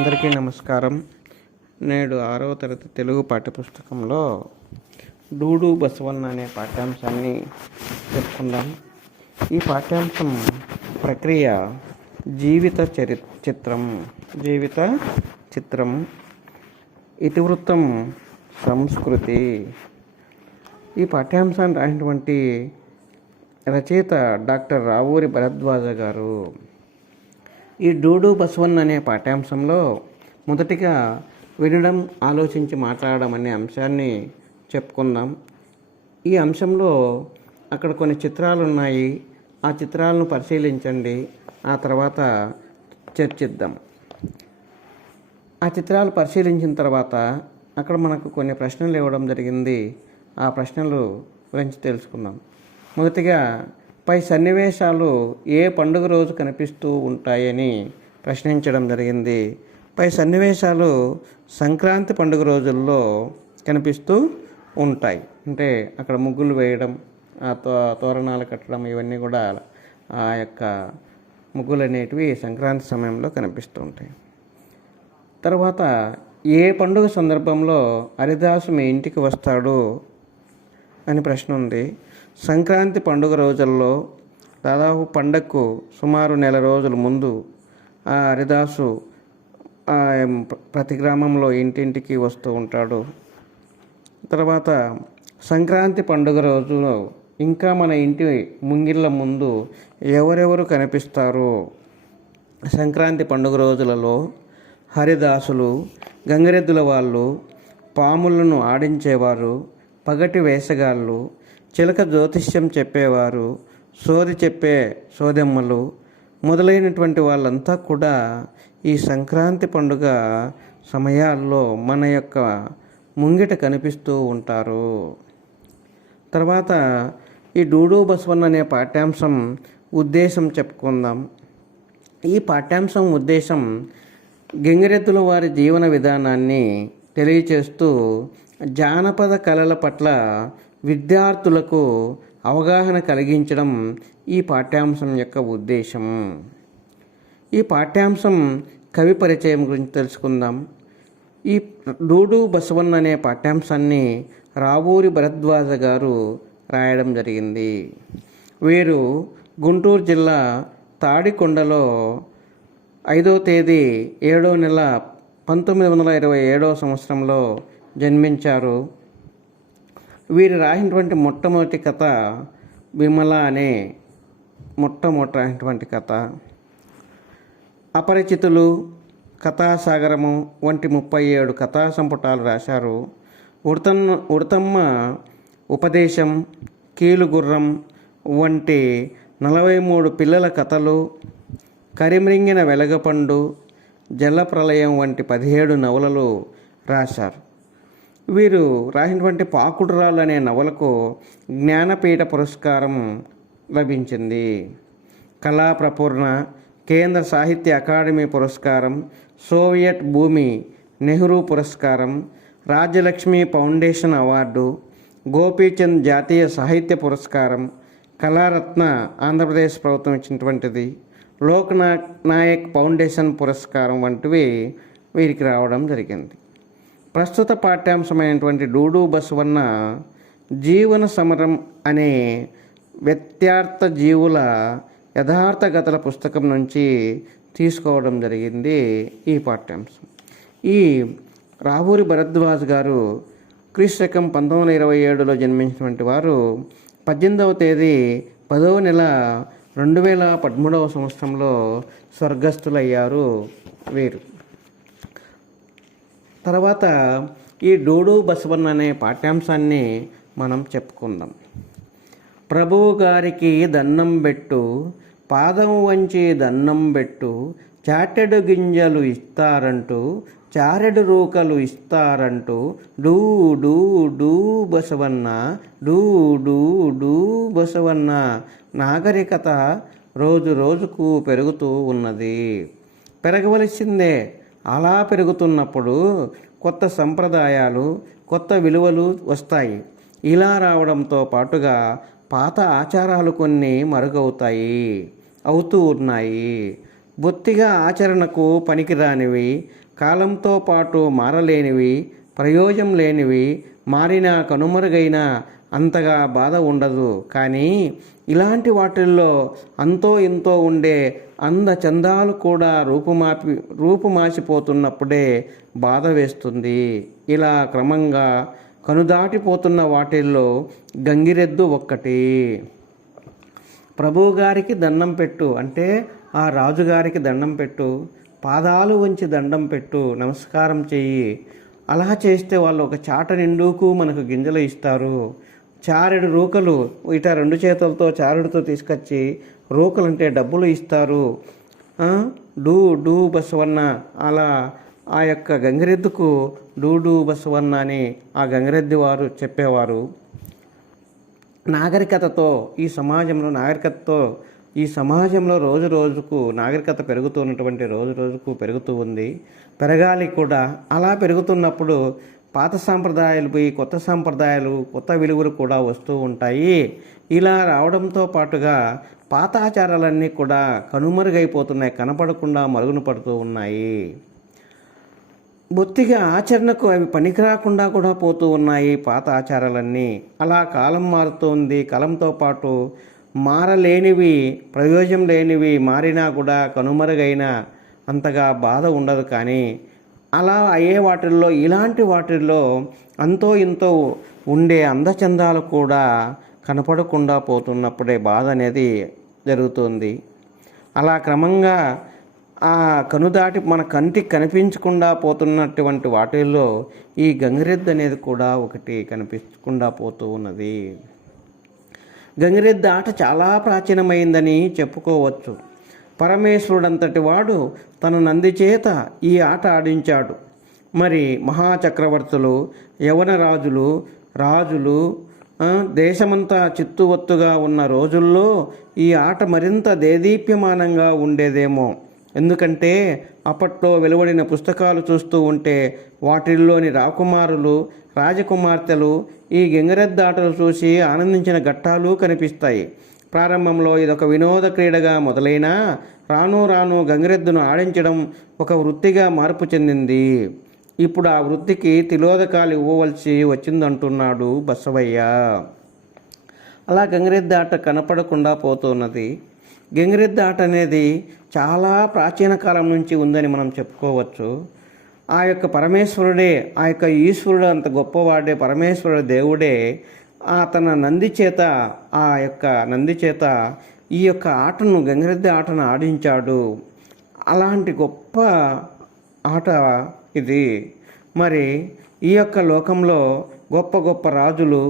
అందరికీ నమస్కారం. నేడు 6వ తరగతి తెలుగు పాఠ్యపుస్తకంలో డూడు బసవన్న అనే పాఠ్యాంశాన్ని చెప్పుకుందాం. ఈ పాఠ్యాంశం ప్రక్రియ జీవిత చిత్రం, ఇతివృత్తం సంస్కృతి. ఈ పాఠ్యాంశాన్ని రాసినటువంటి రచయిత డాక్టర్ రావూరి భరద్వాజ గారు. ఈ డూడు బసవన్న అనే పాఠ్యాంశంలో మొదటిగా వినడం, ఆలోచించి మాట్లాడడం అనే అంశాన్ని చెప్పుకుందాం. ఈ అంశంలో అక్కడ కొన్ని చిత్రాలు ఉన్నాయి. ఆ చిత్రాలను పరిశీలించండి, ఆ తర్వాత చర్చిద్దాం. ఆ చిత్రాలు పరిశీలించిన తర్వాత అక్కడ మనకు కొన్ని ప్రశ్నలు ఇవ్వడం జరిగింది. ఆ ప్రశ్నలు గురించి తెలుసుకుందాం. మొదటిగా పై సన్నివేశాలు ఏ పండుగ రోజు కనిపిస్తూ ఉంటాయని ప్రశ్నించడం జరిగింది. పై సన్నివేశాలు సంక్రాంతి పండుగ రోజుల్లో కనిపిస్తూ ఉంటాయి. అంటే అక్కడ ముగ్గులు వేయడం, ఆ తోరణాలు కట్టడం, ఇవన్నీ కూడా ఆ యొక్క ముగ్గులు అనేటివి సంక్రాంతి సమయంలో కనిపిస్తూ ఉంటాయి. తర్వాత ఏ పండుగ సందర్భంలో హరిదాసు మీ ఇంటికి వస్తాడు అని ప్రశ్న ఉంది. సంక్రాంతి పండుగ రోజుల్లో దాదాపు పండగకు సుమారు నెల రోజుల ముందు ఆ హరిదాసు ప్రతి గ్రామంలో ఇంటింటికి వస్తూ ఉంటాడు. తర్వాత సంక్రాంతి పండుగ రోజులో ఇంకా మన ఇంటి ముంగిళ్ళ ముందు ఎవరెవరు కనిపిస్తారు? సంక్రాంతి పండుగ రోజులలో హరిదాసులు, గంగిరెద్దుల వాళ్ళు, పాములను ఆడించేవారు, పగటి వేసగాళ్ళు, చిలక జ్యోతిష్యం చెప్పేవారు, సోది చెప్పే సోదెమ్మలు మొదలైనటువంటి వాళ్ళంతా కూడా ఈ సంక్రాంతి పండుగ సమయాల్లో మన యొక్క ముంగిట కనిపిస్తూ ఉంటారు. తర్వాత ఈ డూడు బసవన్న అనే పాఠ్యాంశం ఉద్దేశం చెప్పుకుందాం. ఈ పాఠ్యాంశం ఉద్దేశం గంగిరెద్దుల వారి జీవన విధానాన్ని తెలియచేస్తూ జానపద కళల పట్ల విద్యార్థులకు అవగాహన కలిగించడం ఈ పాఠ్యాంశం యొక్క ఉద్దేశం. ఈ పాఠ్యాంశం కవి పరిచయం గురించి తెలుసుకుందాం. ఈ డూడు బసవన్న అనే పాఠ్యాంశాన్ని రావూరి భరద్వాజ గారు రాయడం జరిగింది. వీరు గుంటూరు జిల్లా తాడికొండలో 5వ తేదీ 7వ నెల 1927వ సంవత్సరంలో జన్మించారు. వీరు రాసినటువంటి మొట్టమొదటి కథ విమల అనే మొట్టమొదటి కథ. అపరిచితులు, కథాసాగరము వంటి 37 కథా సంపుటాలు రాశారు. ఉడతమ్మ ఉపదేశం, కీలుగుర్రం వంటి 43 పిల్లల కథలు, కరిమ్రింగిన వెలగపండు, జలప్రలయం వంటి 17 నవలలు రాశారు. వీరు రాసినటువంటి పాకుడురాళ్ళు అనే నవలకు జ్ఞానపీఠ పురస్కారం లభించింది. కళాప్రపూర్ణ, కేంద్ర సాహిత్య అకాడమీ పురస్కారం, సోవియట్ భూమి నెహ్రూ పురస్కారం, రాజ్యలక్ష్మి ఫౌండేషన్ అవార్డు, గోపీచంద్ జాతీయ సాహిత్య పురస్కారం, కళారత్న ఆంధ్రప్రదేశ్ ప్రభుత్వం ఇచ్చినటువంటిది, లోక్ నాయక్ ఫౌండేషన్ పురస్కారం వంటివి వీరికి రావడం జరిగింది. ప్రస్తుత పాఠ్యాంశమైనటువంటి డూడు బసవన్న జీవన సమరం అనే వ్యత్యార్థ జీవుల యథార్థ గతల పుస్తకం నుంచి తీసుకోవడం జరిగింది ఈ పాఠ్యాంశం. ఈ రావూరి భరద్వాజ్ గారు క్రీస్తకం 1927లో జన్మించినటువంటి వారు 18వ తేదీ 10వ నెల 2013వ సంవత్సరంలో స్వర్గస్థులయ్యారు వీరు. తర్వాత ఈ డూడు బసవన్న అనే పాఠ్యాంశాన్ని మనం చెప్పుకుందాం. ప్రభువు గారికి దన్నం పెట్టు, పాదం వంచి దన్నం పెట్టు, చాటెడు గింజలు ఇస్తారంటూ, చారెడు రూకలు ఇస్తారంటూ, డూ డూ డూ బసవన్న, డూ డూ డూ బసవన్న. నాగరికత రోజు రోజుకు పెరుగుతూ ఉన్నది, పెరగవలసిందే. అలా పెరుగుతున్నప్పుడు కొత్త సంప్రదాయాలు, కొత్త విలువలు వస్తాయి. ఇలా రావడంతో పాటుగా పాత ఆచారాలు కొన్ని అవుతూ ఉన్నాయి. బొత్తిగా ఆచరణకు పనికిరానివి, కాలంతో పాటు మారలేనివి, ప్రయోజనం లేనివి, మారినా కనుమరుగైన అంతగా బాధ ఉండదు. కానీ ఇలాంటి వాటిల్లో అంతో ఇంతో ఉండే అందచందాలు కూడా రూపుమాసిపోతున్నప్పుడే బాధ వేస్తుంది. ఇలా క్రమంగా కనుదాటిపోతున్న వాటిల్లో గంగిరెద్దు ఒక్కటి. ప్రభువుగారికి దండం పెట్టు అంటే ఆ రాజుగారికి దండం పెట్టు, పాదాలు వంచి దండం పెట్టు, నమస్కారం చెయ్యి. అలా చేస్తే వాళ్ళు ఒక చాట నిండుకు మనకు గింజలు ఇస్తారు. చారెడు రూకలు ఇట 2 చేతులతో చారెడుతో తీసుకొచ్చి రూకలు అంటే డబ్బులు ఇస్తారు. డూ డూ బసవన్న అలా ఆ యొక్క గంగిరెద్దుకు డూ బసవన్న అని ఆ గంగిరెద్దు వారు చెప్పేవారు. నాగరికతతో ఈ సమాజంలో రోజు రోజుకు నాగరికత పెరుగుతున్నటువంటి రోజు రోజుకు పెరుగుతూ ఉంది, పెరగాలి కూడా. అలా పెరుగుతున్నప్పుడు పాత సాంప్రదాయాలు పోయి కొత్త సాంప్రదాయాలు, కొత్త విలువలు కూడా వస్తూ ఉంటాయి. ఇలా రావడంతో పాటుగా పాత ఆచారాలన్నీ కూడా కనుమరుగైపోతున్నాయి, కనపడకుండా మరుగున పడుతూ ఉన్నాయి. బొత్తిగా ఆచరణకు అవి పనికిరాకుండా కూడా పోతూ ఉన్నాయి పాత ఆచారాలన్నీ. అలా కాలం మారుతోంది. కాలంతో పాటు మారలేనివి, ప్రయోజనం లేనివి మారినా కూడా కనుమరుగైన అంతగా బాధ ఉండదు. కానీ అలా అయ్యే వాటిల్లో, ఇలాంటి వాటిల్లో అంతో ఇంతో ఉండే అందచందాలు కూడా కనపడకుండా పోతున్నప్పుడే బాధ అనేది జరుగుతుంది. అలా క్రమంగా ఆ కనుదాటి మన కంటికి కనిపించకుండా పోతున్నటువంటి వాటిల్లో ఈ గంగిరెద్దు అనేది కూడా ఒకటి కనిపించకుండా పోతూ ఉన్నది. గంగిరెద్దు ఆట చాలా ప్రాచీనమైందని చెప్పుకోవచ్చు. పరమేశ్వరుడంతటి వాడు తన నంది చేత ఈ ఆట ఆడించాడు. మరి మహాచక్రవర్తులు, యవన రాజులు దేశమంతా చిత్తువత్తుగా ఉన్న రోజుల్లో ఈ ఆట మరింత దేదీప్యమానంగా ఉండేదేమో. ఎందుకంటే అప్పట్లో వెలువడిన పుస్తకాలు చూస్తూ ఉంటే వాటిల్లోని రాకుమారులు, రాజకుమార్తెలు ఈ గంగిరెద్దు ఆటలు చూసి ఆనందించిన ఘట్టాలు కనిపిస్తాయి. ప్రారంభంలో ఇదొక వినోద క్రీడగా మొదలైనా రాను రాను గంగిరెద్దును ఆడించడం ఒక వృత్తిగా మార్పు చెందింది. ఇప్పుడు ఆ వృత్తికి తిలోదకాలు ఇవ్వవలసి వచ్చిందంటున్నాడు బసవయ్య. అలా గంగిరెద్దు ఆట కనపడకుండా పోతున్నది. గంగిరెద్దు ఆట అనేది చాలా ప్రాచీన కాలం నుంచి ఉందని మనం చెప్పుకోవచ్చు. ఆ యొక్క పరమేశ్వరుడే, ఆ యొక్క ఈశ్వరుడు అంత గొప్పవాడే, పరమేశ్వరుడు దేవుడే తన నంది చేత ఈ యొక్క ఆటను, గంగిరెద్దు ఆటను ఆడించాడు. అలాంటి గొప్ప ఆట ఇది. మరి ఈ యొక్క లోకంలో గొప్ప గొప్ప రాజులు,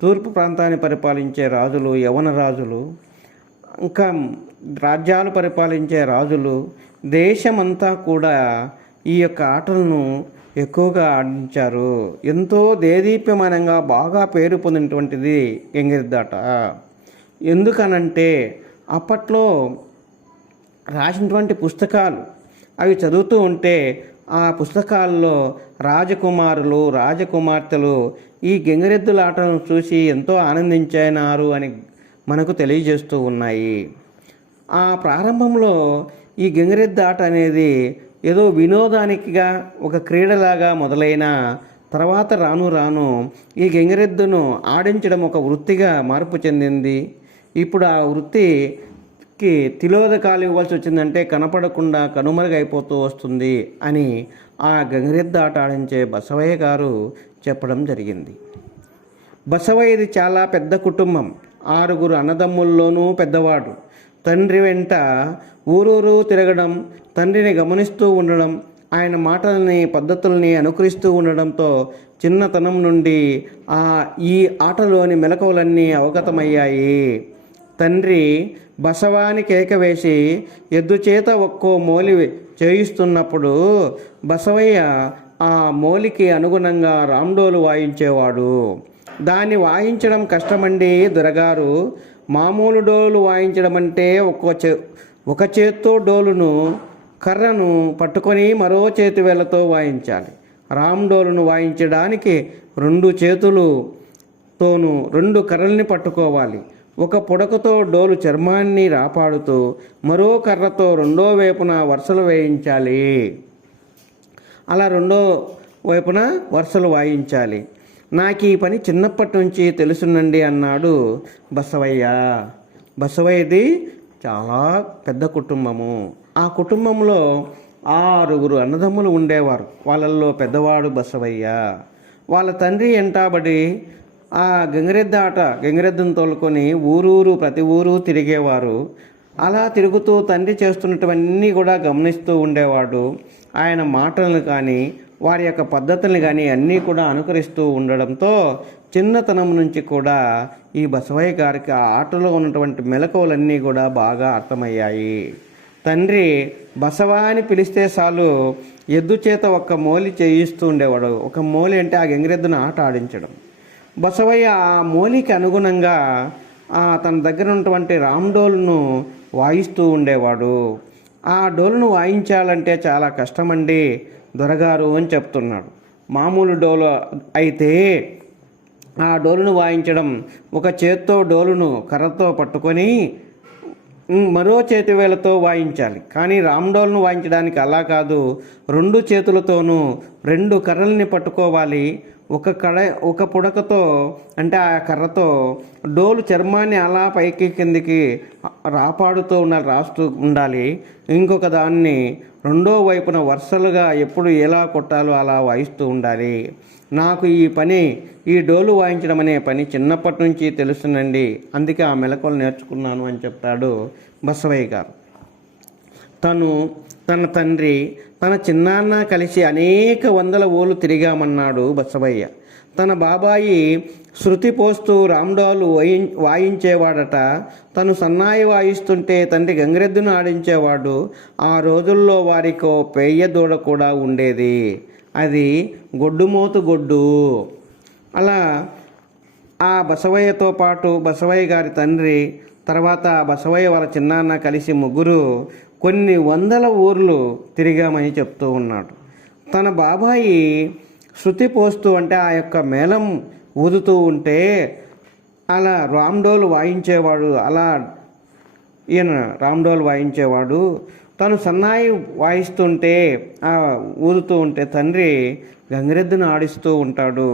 తూర్పు ప్రాంతాన్ని పరిపాలించే రాజులు, యవన రాజులు, ఇంకా రాజ్యాలు పరిపాలించే రాజులు, దేశమంతా కూడా ఈ యొక్క ఆటలను ఎక్కువగా ఆడించారు. ఎంతో దేదీప్యమానంగా బాగా పేరు పొందినటువంటిది గంగిరెద్దు ఆట. ఎందుకనంటే అప్పట్లో రాసినటువంటి పుస్తకాలు అవి చదువుతూ ఉంటే ఆ పుస్తకాల్లో రాజకుమారులు, రాజకుమార్తెలు ఈ గంగిరెద్దుల ఆటను చూసి ఎంతో ఆనందించినారు అని మనకు తెలియజేస్తూ ఉన్నాయి. ఆ ప్రారంభంలో ఈ గంగిరెద్దు ఆట అనేది ఏదో వినోదానికిగా ఒక క్రీడలాగా మొదలైన తర్వాత రాను రాను ఈ గంగిరెద్దును ఆడించడం ఒక వృత్తిగా మార్పు చెందింది. ఇప్పుడు ఆ వృత్తికి తిలోదకాలు ఇవ్వాల్సి వచ్చిందంటే కనపడకుండా కనుమరుగైపోతూ వస్తుంది అని ఆ గంగిరెద్దు ఆట ఆడించే బసవయ్య గారు చెప్పడం జరిగింది. బసవయ్యది చాలా పెద్ద కుటుంబం. 6 అన్నదమ్ముల్లోనూ పెద్దవాడు. తండ్రి వెంట ఊరూరు తిరగడం, తండ్రిని గమనిస్తూ ఉండడం, ఆయన మాటల్ని, పద్ధతుల్ని అనుకరిస్తూ ఉండడంతో చిన్నతనం నుండి ఈ ఆటలోని మెలకువలన్నీ అవగతమయ్యాయి. తండ్రి బసవాని కేక వేసి ఎద్దు చేత ఒక్కో మోలి చేయిస్తున్నప్పుడు బసవయ్య ఆ మోలికి అనుగుణంగా రాండోలు వాయించేవాడు. దాన్ని వాయించడం కష్టమండి దొరగారు. మామూలు డోలు వాయించడం అంటే ఒక చేత్తో డోలును, కర్రను పట్టుకొని మరో చేతి వేళ్లతో వాయించాలి. రామ్ డోలును వాయించడానికి 2 చేతులతోనూ 2 కర్రల్ని పట్టుకోవాలి. ఒక పుడకతో డోలు చర్మాన్ని రాపాడుతూ మరో కర్రతో రెండో వైపున వరుసలు వేయించాలి. అలా రెండో వైపున వరుసలు వాయించాలి. నాకు ఈ పని చిన్నప్పటి నుంచి తెలుసునండి అన్నాడు బసవయ్య. బసవయ్యది చాలా పెద్ద కుటుంబము. ఆ కుటుంబంలో 6 అన్నదమ్ములు ఉండేవారు. వాళ్ళల్లో పెద్దవాడు బసవయ్య. వాళ్ళ తండ్రి ఎంటాబడి ఆ గంగిరెద్దును తోలుకొని ఊరూరు ప్రతి ఊరు తిరిగేవారు. అలా తిరుగుతూ తండ్రి చేస్తున్నటువన్నీ కూడా గమనిస్తూ ఉండేవాడు. ఆయన మాటలను కానీ వారి యొక్క పద్ధతుల్ని కానీ అన్నీ కూడా అనుకరిస్తూ ఉండడంతో చిన్నతనం నుంచి కూడా ఈ బసవయ్య గారికి ఆ ఆటలో ఉన్నటువంటి మెలకువలన్నీ కూడా బాగా అర్థమయ్యాయి. తండ్రి బసవా అని పిలిస్తే చాలు ఎద్దు చేత ఒక్క మోలి చేయిస్తూ ఉండేవాడు. ఒక మోలి అంటే ఆ గంగిరెద్దును ఆట ఆడించడం. బసవయ్య ఆ మోలికి అనుగుణంగా తన దగ్గర ఉన్నటువంటి రామ్డోలును వాయిస్తూ ఉండేవాడు. ఆ డోలును వాయించాలంటే చాలా కష్టమండి దొరగారు అని చెప్తున్నాడు. మామూలు డోలు అయితే ఆ డోలును వాయించడం, ఒక చేత్తో డోలును కర్రతో పట్టుకొని మరో చేతి వేలతో వాయించాలి. కానీ రామ్డోల్ను వాయించడానికి అలా కాదు, 2 చేతులతోనూ 2 కర్రల్ని పట్టుకోవాలి. ఒక పుడకతో అంటే ఆ కర్రతో డోలు చర్మాన్ని అలా పైకి కిందికి రాపాడుతూ రాస్తూ ఉండాలి. ఇంకొక దాన్ని రెండో వైపున వరుసలుగా ఎప్పుడు ఎలా కొట్టాలో అలా వాయిస్తూ ఉండాలి. నాకు ఈ డోలు వాయించడం అనే పని చిన్నప్పటి నుంచి తెలుసునండి, అందుకే ఆ మెలకువలు నేర్చుకున్నాను అని చెప్తాడు బసవయ్య గారు. తన తండ్రి తన చిన్నాన్న కలిసి అనేక వందల ఊళ్ళు తిరిగామన్నాడు బసవయ్య. తన బాబాయి శృతి పోస్తూ రామ్డోలు వాయించేవాడట. తను సన్నాయి వాయిస్తుంటే తండ్రి గంగిరెద్దును ఆడించేవాడు. ఆ రోజుల్లో వారికో పెయ్య దూడ కూడా ఉండేది, అది గొడ్డుమోతు గొడ్డు. అలా ఆ బసవయ్యతో పాటు బసవయ్య గారి తండ్రి, తర్వాత బసవయ్య వాళ్ళ చిన్నాన్న కలిసి ముగ్గురు కొన్ని వందల ఊర్లు తిరిగామని చెప్తూ ఉన్నాడు. తన బాబాయి శృతి పోస్తూ అంటే ఆ యొక్క మేళం ఊదుతూ ఉంటే అలా రామ్డోలు వాయించేవాడు. ఈయన రామ్డోలు వాయించేవాడు. తను సన్నాయి వాయిస్తుంటే ఊదుతూ ఉంటే తండ్రి గంగిరెద్దును ఆడిస్తూ ఉంటాడు.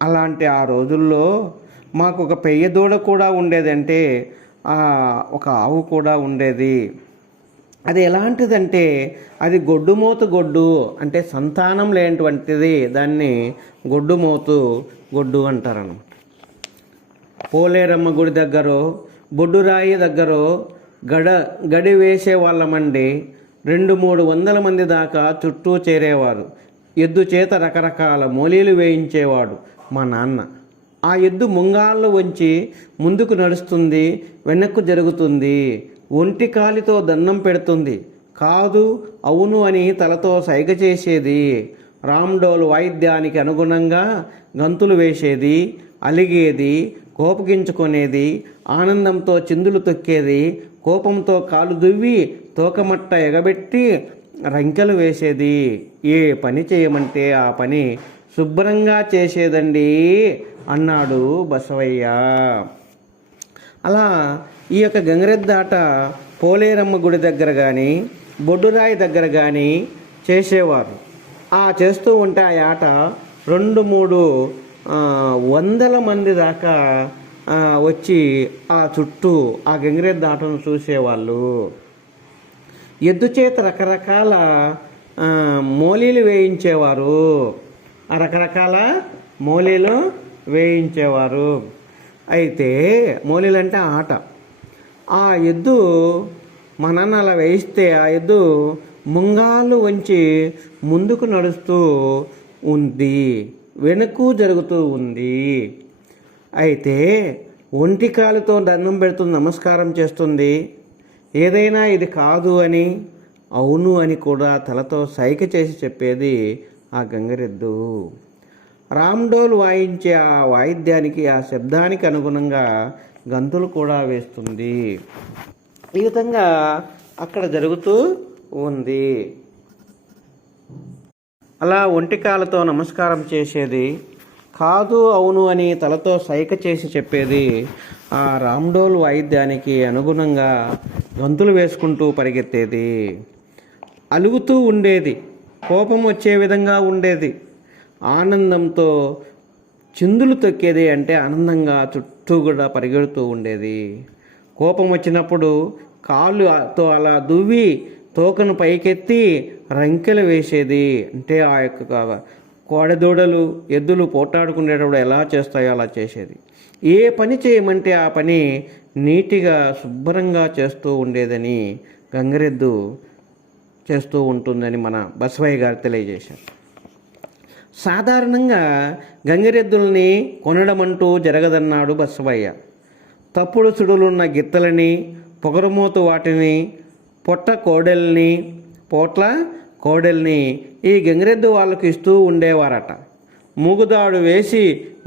అలాంటి ఆ రోజుల్లో మాకు ఒక పెయ్య దూడ కూడా ఉండేదంటే ఒక ఆవు కూడా ఉండేది. అది ఎలాంటిదంటే అది గొడ్డుమోతు గొడ్డు, అంటే సంతానం లేనటువంటిది. దాన్ని గొడ్డుమోతు గొడ్డు అంటారన్నమాట. పోలేరమ్మ గుడి దగ్గర బొడ్డురాయి దగ్గర గడి వేసే వాళ్ళమండి 200-300 మంది దాకా చుట్టూ చేరేవారు. ఎద్దు చేత రకరకాల మూలీలు వేయించేవాడు మా నాన్న. ఆ ఎద్దు ముంగాళ్ళు వంచి ముందుకు నడుస్తుంది, వెనక్కు జరుగుతుంది, ఒంటి కాలితో దండం పెడుతుంది, కాదు అవును అని తలతో సైగ చేసేది. రామ్డోలు వాయిద్యానికి అనుగుణంగా గంతులు వేసేది, అలిగేది, కోపగించుకునేది, ఆనందంతో చిందులు తొక్కేది, కోపంతో కాలు దువ్వి తోకమట్ట ఎగబెట్టి రంకెలు వేసేది. ఏ పని చేయమంటే ఆ పని శుభ్రంగా చేసేదండి అన్నాడు బసవయ్య. అలా ఈ యొక్క గంగిరెద్దాట పోలేరమ్మ గుడి దగ్గర కానీ బొడ్డురాయి దగ్గర కానీ చేసేవారు. చేస్తూ ఉంటే ఆ ఆట 2-3 వందల మంది దాకా వచ్చి ఆ చుట్టూ ఆ గంగిరెద్దాటను చూసేవాళ్ళు. ఎద్దు చేత రకరకాల మోలీలు వేయించేవారు. ఆ రకరకాల మోలీలు వేయించేవారు. అయితే మోలీలు అంటే ఆట. ఆ ఎద్దు మా నాన్న అలా వేయిస్తే ఆ ఎద్దు ముంగాళ్ళు వంచి ముందుకు నడుస్తూ ఉంది, వెనుకు జరుగుతూ ఉంది. అయితే ఒంటి కాలుతో దండం పెడుతుంది, నమస్కారం చేస్తుంది. ఏదైనా ఇది కాదు అని అవును అని కూడా తలతో సైగ చేసి చెప్పేది ఆ గంగిరెద్దు. రామ్డోలు వాయించే ఆ వాయిద్యానికి, ఆ శబ్దానికి అనుగుణంగా గంతులు కూడా వేస్తుంది. ఈ విధంగా అక్కడ జరుగుతూ ఉంది. అలా ఒంటికాలతో నమస్కారం చేసేది, కాదు అవును అని తలతో సైగ చేసి చెప్పేది. ఆ రామ్డోలు వాయిద్యానికి అనుగుణంగా గంతులు వేసుకుంటూ పరిగెత్తేది, అలుగుతూ ఉండేది. కోపం వచ్చే విధంగా ఉండేది. ఆనందంతో చిందులు తొక్కేది, అంటే ఆనందంగా చుట్టూ కూడా పరిగెడుతూ ఉండేది. కోపం వచ్చినప్పుడు కాళ్ళతో అలా దువ్వి తోకను పైకెత్తి రంకెలు వేసేది. అంటే ఆ యొక్క కోడెదూడలు ఎద్దులు పోటాడుకునేటప్పుడు ఎలా చేస్తాయో అలా చేసేది. ఏ పని చేయమంటే ఆ పని నీటిగా శుభ్రంగా చేస్తూ ఉండేదని, గంగిరెద్దు చేస్తూ ఉంటుందని మన బసవయ్య గారు తెలియజేశారు. సాధారణంగా గంగిరెద్దుల్ని కొనడం అంటూ జరగదన్నాడు బసవయ్య. తప్పుడు సుడులున్న గిత్తలని, పొగరుమూతు వాటిని, పోట్ల కోడెల్ని ఈ గంగిరెద్దు వాళ్ళకు ఇస్తూ ఉండేవారట. మూగుదాడు వేసి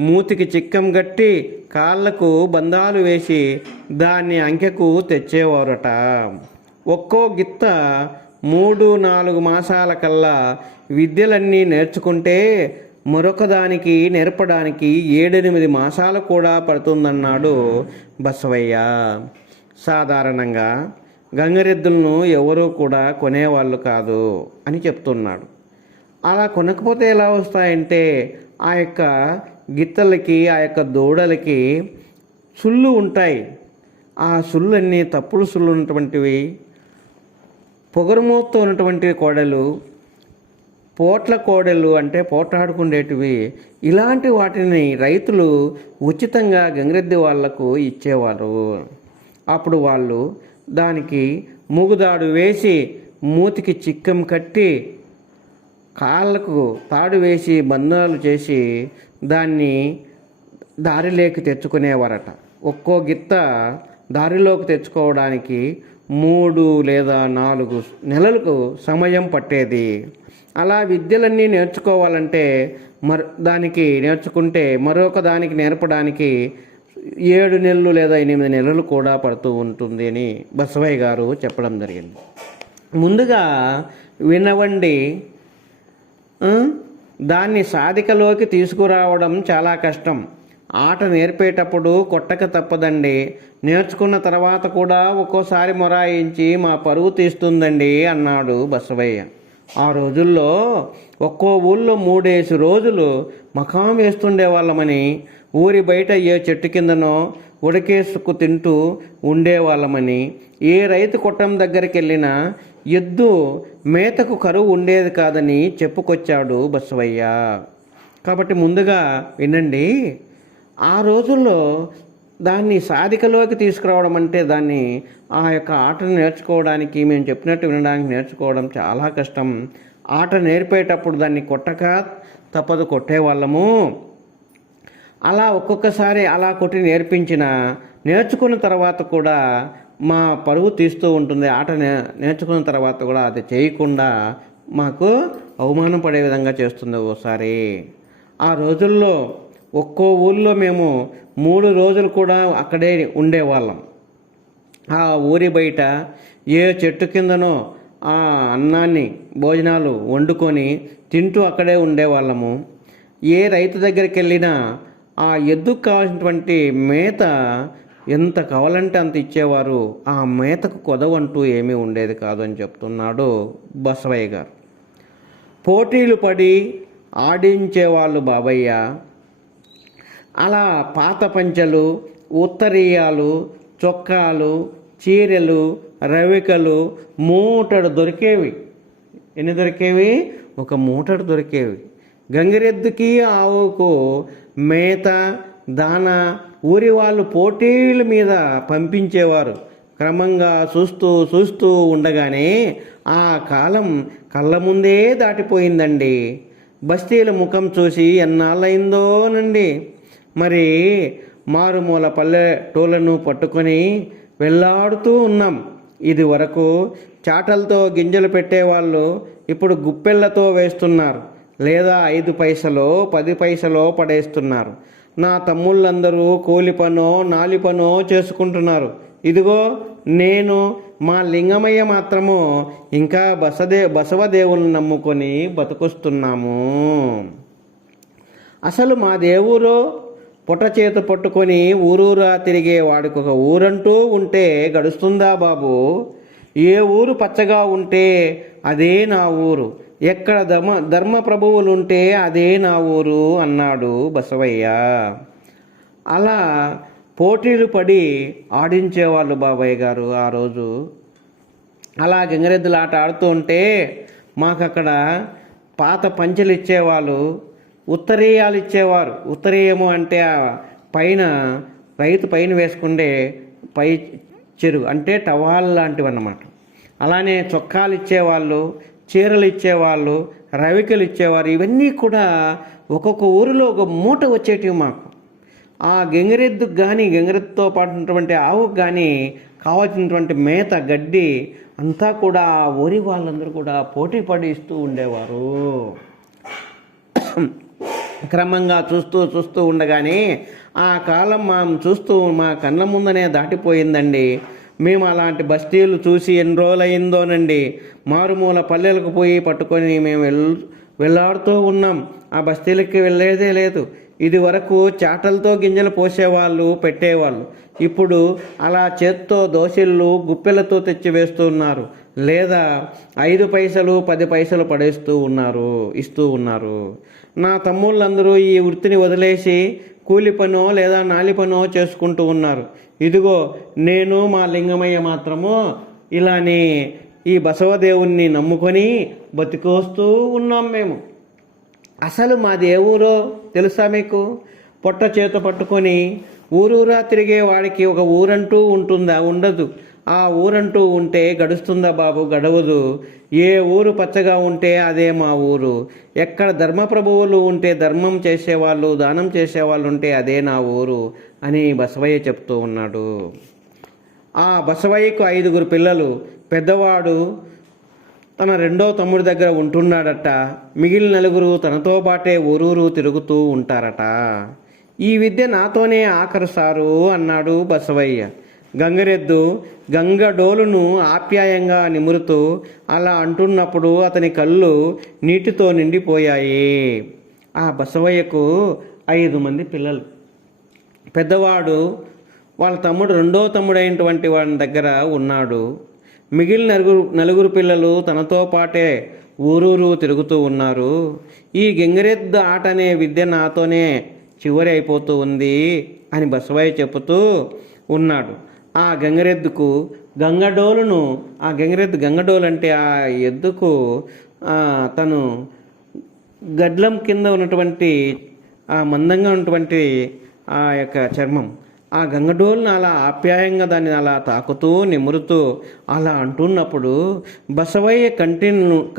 మూతికి చిక్కం గట్టి కాళ్లకు బంధాలు వేసి దాన్ని అంకెకు తెచ్చేవారట. ఒక్కో గిత్త 3-4 మాసాల కల్లా విద్యలన్నీ నేర్చుకుంటే మరొకదానికి నేర్పడానికి 7-8 మాసాలు కూడా పడుతుందన్నాడు బసవయ్య. సాధారణంగా గంగిరెద్దులను ఎవరూ కూడా కొనేవాళ్ళు కాదు అని చెప్తున్నాడు. అలా కొనకపోతే ఎలా వస్తాయంటే ఆ యొక్క గిత్తలకి, ఆ యొక్క దూడలకి సుళ్ళు ఉంటాయి. ఆ సుళ్ళన్నీ తప్పుడు సుళ్ళు ఉన్నటువంటివి, పొగరుమూతతో ఉన్నటువంటి కోడలు, పోట్ల కోడలు అంటే పోటాడుకునేటివి. ఇలాంటి వాటిని రైతులు ఉచితంగా గంగిరెద్దు వాళ్లకు ఇచ్చేవారు. అప్పుడు వాళ్ళు దానికి మూగుదాడు వేసి మూతికి చిక్కం కట్టి కాళ్ళకు తాడు వేసి బంధాలు చేసి దాన్ని దారిలోకి తెచ్చుకునేవారట. ఒక్కో గిత్త దారిలోకి తెచ్చుకోవడానికి 3 లేదా 4 నెలలకు సమయం పట్టేది. అలా విద్యలన్నీ నేర్చుకోవాలంటే దానికి నేర్చుకుంటే మరొక దానికి నేర్పడానికి 7 నెలలు లేదా 8 నెలలు కూడా పడుతూ ఉంటుంది అని బసవయ్య గారు చెప్పడం జరిగింది. ముందుగా వినవండి, దాన్ని సాధికలోకి తీసుకురావడం చాలా కష్టం. ఆట నేర్పేటప్పుడు కొట్టక తప్పదండి. నేర్చుకున్న తర్వాత కూడా ఒక్కోసారి మొరాయించి మా పరువు తీస్తుందండి అన్నాడు బసవయ్య. ఆ రోజుల్లో ఒక్కో ఊళ్ళో 3 రోజులు మకాం వేస్తుండే వాళ్ళమని, ఊరి బయట ఏ చెట్టు కిందనో ఉడకేసుకు తింటూ ఉండేవాళ్ళమని, ఏ రైతు కొట్టం దగ్గరికి వెళ్ళినా ఎద్దు మేతకు కరువు ఉండేది కాదని చెప్పుకొచ్చాడు బసవయ్య. కాబట్టి ముందుగా వినండి, ఆ రోజుల్లో దాన్ని సాధికలోకి తీసుకురావడం అంటే దాన్ని ఆ యొక్క ఆటను నేర్చుకోవడానికి, మేము చెప్పినట్టు వినడానికి నేర్చుకోవడం చాలా కష్టం. ఆట నేర్పేటప్పుడు దాన్ని కొట్టక తప్పదు, కొట్టేవాళ్ళము. అలా ఒక్కొక్కసారి అలా కొట్టి నేర్చుకున్న తర్వాత కూడా మా పరువు తీస్తూ ఉంటుంది. ఆట నేర్చుకున్న తర్వాత కూడా అది చేయకుండా మాకు అవమానం పడే విధంగా చేస్తుంది ఓసారి. ఆ రోజుల్లో ఒక్కో ఊళ్ళో మేము 3 రోజులు కూడా అక్కడే ఉండేవాళ్ళం. ఆ ఊరి బయట ఏ చెట్టు కిందనో ఆ అన్నాన్ని, భోజనాలు వండుకొని తింటూ అక్కడే ఉండేవాళ్ళము. ఏ రైతు దగ్గరికి వెళ్ళినా ఆ ఎద్దుకు కావాల్సినటువంటి మేత ఎంత కావాలంటే అంత ఇచ్చేవారు. ఆ మేతకు కొదవంటూ ఏమీ ఉండేది కాదు అని చెప్తున్నాడు బసవయ్య గారు. పోటీలు పడి ఆడించేవాళ్ళు బాబయ్య. అలా పాత పంచెలు, ఉత్తరీయాలు, చొక్కాలు, చీరెలు, రవికలు మూటడు దొరికేవి. ఎన్ని దొరికేవి? ఒక మూటడు దొరికేవి. గంగిరెద్దుకి ఆవుకు మేత, దాన ఊరి వాళ్ళు పోటీల మీద పంపించేవారు. క్రమంగా చూస్తూ ఉండగానే ఆ కాలం కళ్ళ ముందే దాటిపోయిందండి. బస్తీల ముఖం చూసి ఎన్నాళ్ళైందోనండి. మరి మారుమూల పల్లెటూళ్ళను పట్టుకొని వెళ్ళాడుతూ ఉన్నాం. ఇది వరకు చాటలతో గింజలు పెట్టేవాళ్ళు ఇప్పుడు గుప్పెళ్లతో వేస్తున్నారు, లేదా 5 పైసలో 10 పైసలో పడేస్తున్నారు. నా తమ్ముళ్ళందరూ కూలి పనో నాలి పనో చేసుకుంటున్నారు. ఇదిగో నేను, మా లింగమయ్య మాత్రము ఇంకా బసవదేవులను నమ్ముకొని బతుకొస్తున్నాము. అసలు మా దేవురో పొట్ట చేత పట్టుకొని ఊరూరా తిరిగే వాడికి ఒక ఊరంటూ ఉంటే గడుస్తుందా బాబు? ఏ ఊరు పచ్చగా ఉంటే అదే నా ఊరు. ఎక్కడ ధర్మ ప్రభువులుంటే అదే నా ఊరు అన్నాడు బసవయ్య. అలా పోటీలు పడి ఆడించేవాళ్ళు బాబాయ్ గారు ఆ రోజు. అలా గంగిరెద్దుల ఆట ఆడుతూ ఉంటే మాకు అక్కడ పాత పంచెలు ఇచ్చేవాళ్ళు, ఉత్తరీయాలు ఇచ్చేవారు. ఉత్తరీయము అంటే ఆ పైన రైతు పైన వేసుకుండే పై చెరుగు అంటే టవాల్ లాంటివి అన్నమాట. అలానే చొక్కాలు ఇచ్చేవాళ్ళు, చీరలు ఇచ్చేవాళ్ళు, రవికలు ఇచ్చేవారు. ఇవన్నీ కూడా ఒక్కొక్క ఊరిలో ఒక మూట వచ్చేటివి మాకు. ఆ గంగిరెద్దుకు కానీ, గంగిరెద్దుతో పాటు ఉన్నటువంటి ఆవుకు కానీ కావాల్సినటువంటి మేత, గడ్డి అంతా కూడా ఆ ఊరి వాళ్ళందరూ కూడా పోటీ పడి ఇస్తూ ఉండేవారు. క్రమంగా చూస్తూ ఉండగానే ఆ కాలం మా కళ్ళ ముందనే దాటిపోయిందండి. మేము అలాంటి బస్తీలు చూసి ఎన్ని రోజులైందోనండి. మారుమూల పల్లెలకు పోయి పట్టుకొని మేము వెళ్ళాడుతూ ఉన్నాం. ఆ బస్తీలకి వెళ్ళేదే లేదు. ఇది వరకు చాటలతో గింజలు పోసేవాళ్ళు, పెట్టేవాళ్ళు. ఇప్పుడు అలా చేత్తో దోశలు గుప్పెలతో తెచ్చి వేస్తున్నారు, లేదా 5 పైసలు 10 పైసలు ఇస్తూ ఉన్నారు. నా తమ్ముళ్ళందరూ ఈ వృత్తిని వదిలేసి కూలి పనో లేదా నాలి పనో చేసుకుంటూ ఉన్నారు. ఇదిగో నేను మా లింగమయ్య మాత్రము ఇలానే ఈ బసవదేవుణ్ణి నమ్ముకొని బతికొస్తూ ఉన్నాం మేము. అసలు మాది ఏ ఊరో తెలుసా మీకు? పొట్ట చేత పట్టుకొని ఊరూరా తిరిగే వాడికి ఒక ఊరంటూ ఉంటుందా? ఉండదు. ఆ ఊరంటూ ఉంటే గడుస్తుందా బాబు? గడవదు. ఏ ఊరు పచ్చగా ఉంటే అదే మా ఊరు. ఎక్కడ ధర్మప్రభువులు ఉంటే, ధర్మం చేసేవాళ్ళు, దానం చేసేవాళ్ళు ఉంటే అదే నా ఊరు అని బసవయ్య చెప్తూ ఉన్నాడు. ఆ బసవయ్యకు 5 పిల్లలు. పెద్దవాడు తన రెండో తమ్ముడి దగ్గర ఉంటున్నాడట. మిగిలిన 4 తనతో పాటే ఊరూరు తిరుగుతూ ఉంటారట. ఈ విద్య నాతోనే ఆఖరుసారు అన్నాడు బసవయ్య. గంగిరెద్దు గంగడోలును ఆప్యాయంగా నిమురుతూ అలా అంటున్నప్పుడు అతని కళ్ళు నీటితో నిండిపోయాయి. ఆ బసవయ్యకు 5 మంది పిల్లలు. పెద్దవాడు వాళ్ళ తమ్ముడు, రెండో తమ్ముడైనటువంటి వాడి దగ్గర ఉన్నాడు. మిగిలిన 4 పిల్లలు తనతో పాటే ఊరూరు తిరుగుతూ ఉన్నారు. ఈ గంగిరెద్దు ఆట అనే విద్య నాతోనే చివరి అయిపోతూ ఉంది అని బసవయ్య చెబుతూ ఉన్నాడు. ఆ గంగిరెద్దుకు గంగడోలును, ఆ గంగడోలు అంటే ఆ ఎద్దుకు తను గడ్లం కింద ఉన్నటువంటి ఆ మందంగా ఉన్నటువంటి ఆ యొక్క చర్మం, ఆ గంగడోలును అలా ఆప్యాయంగా దాన్ని అలా తాకుతూ నిమురుతూ అలా అంటున్నప్పుడు బసవయ్య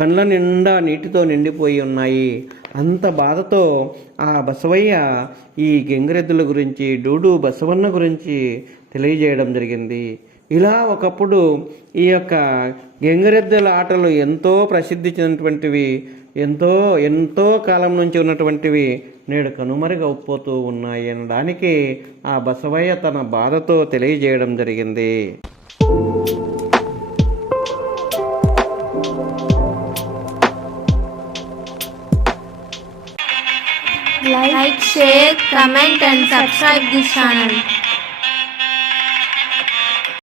కళ్ళ నిండా నీటితో నిండిపోయి ఉన్నాయి. అంత బాధతో ఆ బసవయ్య ఈ గంగిరెద్దుల గురించి, డూడు బసవన్న గురించి తెలియజేయడం జరిగింది. ఇలా ఒకప్పుడు ఈ యొక్క గంగిరెద్దుల ఆటలు ఎంతో ప్రసిద్ధి చెందినటువంటివి, ఎంతో కాలం నుంచి ఉన్నటువంటివి నేడు కనుమరుగైపోతూ ఉన్నాయి అనడానికి ఆ బసవయ్య తన బాధతో తెలియజేయడం జరిగింది. Like, share, comment and subscribe this channel.